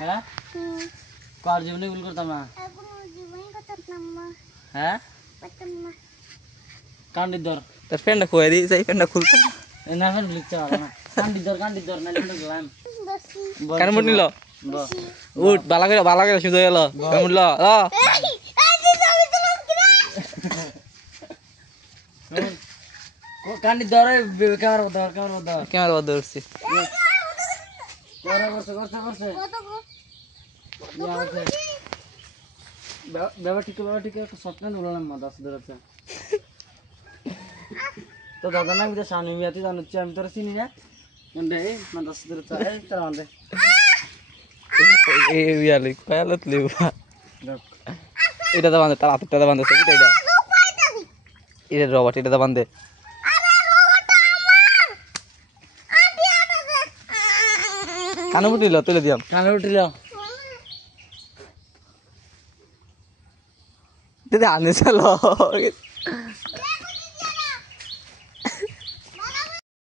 হ্যাঁ কার জীবনে ভুল করতাম না হ্যাঁ কান্ডির দর তোর ফ্যানটা খুঁয়ে দিই সেই ফ্যানটা খুলতে না ফেন লিখতে পারো না কান্ডির দর নালে ফেন গেলাম কান মুট নিল উঠ বালা করে শুধু গেল কান মুটল কান্ডির দর ক্যামেরা বন্ধ করছি করছে বাবা ঠিক একটা স্বপ্ন বললাম মা দাস ধরেছে তো দাদা না আমি তো স্বামী বিয়াতে জানাচ্ছি আমি তোরা চিনি না মন্ডে মা দাস ধরেছে তোরা মন্ডে এই বিয়ালি কয়ালত লিউ এটা তো বান্ধে তার হাতটা বান্ধে এটা রবার্ট এটা তো বান্ধে কানে উঠিল তুলে দিয়াম কানে উঠিল দিদি আনে চলো